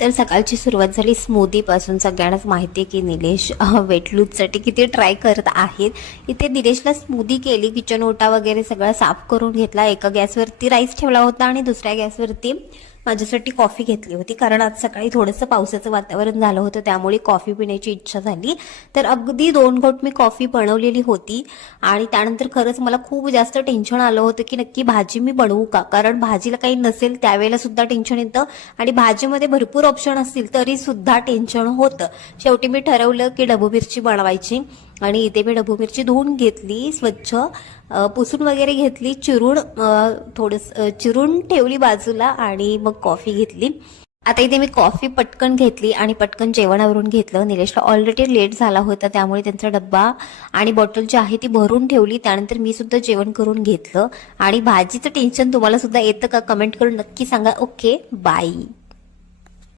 तर सकाळची सुरुवात झाली स्मूदीपासून. सगळ्यांनाच माहिती आहे की निलेश वेट लूजसाठी किती ट्राय करत आहेत. इथे निलेशला स्मूदी केली, किचन ओटा वगैरे सगळं साफ करून घेतला. एका गॅसवरती राईस ठेवला होता आणि दुसऱ्या गॅसवरती माझ्यासाठी कॉफी घेतली होती, कारण आज सकाळी थोडंसं पावसाचं वातावरण झालं होतं, त्यामुळे कॉफी पिण्याची इच्छा झाली. तर अगदी 2 घोट मी कॉफी बनवलेली होती. आणि त्यानंतर खरंच मला खूप जास्त टेन्शन आलं होतं की नक्की भाजी मी बनवू का, कारण भाजीला काही नसेल त्यावेळेला सुद्धा टेन्शन येतं आणि भाजीमध्ये भरपूर ऑप्शन असतील तरी सुद्धा टेन्शन होतं. शेवटी मी ठरवलं की ढबू मिरची बनवायची आणि इथे मी ढबू मिरची धुवून घेतली, स्वच्छ पुसून वगैरे घेतली, चिरून थोडंसं चिरून ठेवली बाजूला आणि मग कॉफी घेतली. आता इथे मी कॉफी पटकन घेतली आणि पटकन जेवणावरून घेतलं. निलेशला ऑलरेडी लेट झाला होता, त्यामुळे त्यांचा डब्बा आणि बॉटल जी आहे ती भरून ठेवली. त्यानंतर मी सुद्धा जेवण करून घेतलं. आणि भाजीचं टेन्शन तुम्हाला सुद्धा येतं का, कमेंट करून नक्की सांगा. Okay, bye.